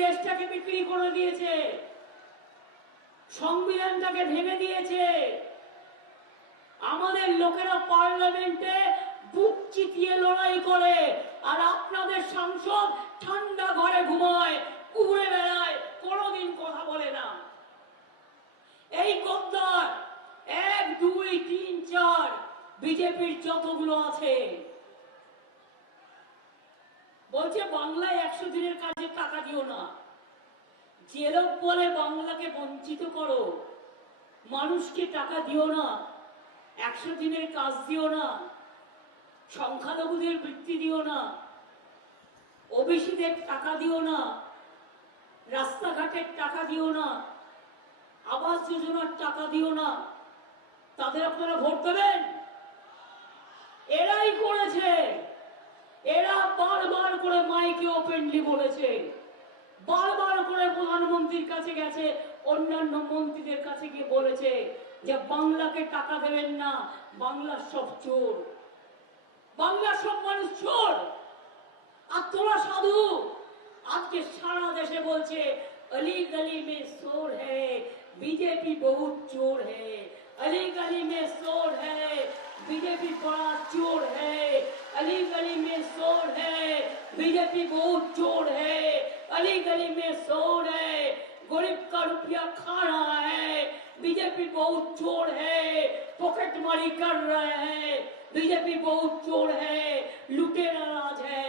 দেশটাকে বিক্রি করে দিয়েছে, সংবিধানটাকে ভেঙে দিয়েছে। আমাদের লোকেরা পার্লামেন্টে বুক চিতিয়ে লড়াই করে, আর আপনাদের সাংসদ ঠান্ডা ঘরে ঘুমায়, ঘুরে বেড়ায়, কোনোদিন কথা বলে না। এই গদ্দার 1, 2, 3, 4 বিজেপির যতগুলো আছে বলছে বাংলায় 100 দিনের কাজে টাকা দিও না। যে লোক বলে বাংলাকে বঞ্চিত করো, মানুষকে টাকা দিও না, 100 দিনের কাজ দিও না, সংখ্যালঘুদের বৃত্তি দিও না, ওবিসিদের টাকা দিও না, রাস্তাঘাটের টাকা দিও না, আবাস যোজনার টাকা দিও না, তাদের আপনারা ভোট দেবেন? এরাই করেছে। এরা বারবার করে মাইকে ওপেনলি বলেছে, বারবার করে প্রধানমন্ত্রীর কাছে গেছে, অন্যান্য মন্ত্রীদের কাছে গিয়ে বলেছে যে বাংলাকে টাকা দেবেন না, বাংলার সব চোর, বাংলার সব মানুষ চোর। আর তোরা সাধু আজকে সারা দেশে বলছে अली गली में शोर है, बीजेपी बहुत चोर है, अली गली में शोर है, बीजेपी बड़ा चोर है, अली गली में शोर है, बीजेपी बहुत चोर है, अली गली में शोर है, गरीब का रुपया खा रहा है, बीजेपी बहुत चोर है, पॉकेट मारी कर रहे हैं, बीजेपी बहुत चोर है, लुटेरा राज है।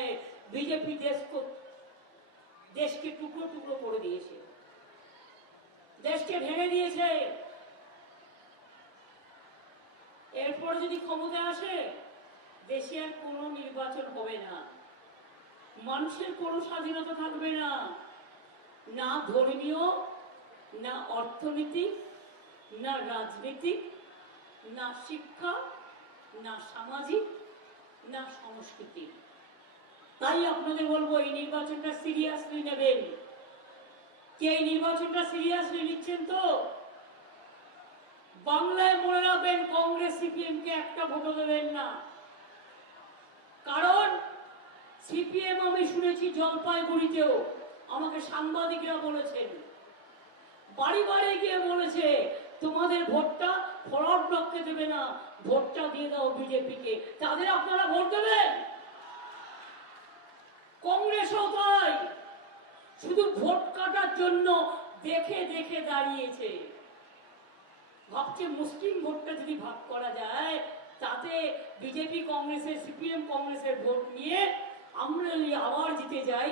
बीजेपी देश के टुकड़ो टुकड़ो করে দিয়েছে, দেশকে ভেঙে দিয়েছে। এরপর যদি ক্ষমতা আসে, দেশে আর কোনো নির্বাচন হবে না, মানুষের কোনো স্বাধীনতা থাকবে না, না ধর্মীয়, না অর্থনৈতিক, না রাজনৈতিক, না শিক্ষা, না সামাজিক, না সংস্কৃতি। তাই আপনাদের বলবো এই নির্বাচনটা সিরিয়াসলি নেবেন। কে এই নির্বাচনটা সিরিয়াসলি নিচ্ছেন তো? বাংলায় মনে রাখবেন, কংগ্রেস সিপিএম কে একটা ভোটও দেবেন না। কারণ সিপিএম আমি শুনেছি জলপাইগুড়িতেও আমাকে সাংবাদিকরা বলেছেন, বাড়ি বাড়ি গিয়ে বলেছে তোমাদের ভোটটা ফরওয়ার্ড ব্লককে দেবে না, ভোটটা দিয়ে দাও বিজেপিকে। তাদের আপনারা ভোট দেবেন? কংগ্রেসও তাই, শুধু ভোট কাটার জন্য দেখে দেখে দাঁড়িয়েছে। ভাবছে মুসলিম ভোটটা যদি ভাগ করা যায়, তাতে বিজেপি কংগ্রেসের, সিপিএম কংগ্রেসের ভোট নিয়ে আমরা যদি আবার জিতে যাই,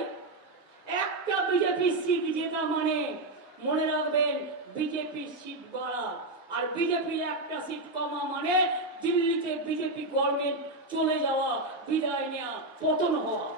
একটা বিজেপি সিট জেতা মানে মনে রাখবেন বিজেপির সিট বাড়া, আর বিজেপির একটা সিট কমা মানে দিল্লিতে বিজেপি গভর্নমেন্ট চলে যাওয়া, বিদায় নেওয়া, পতন হওয়া।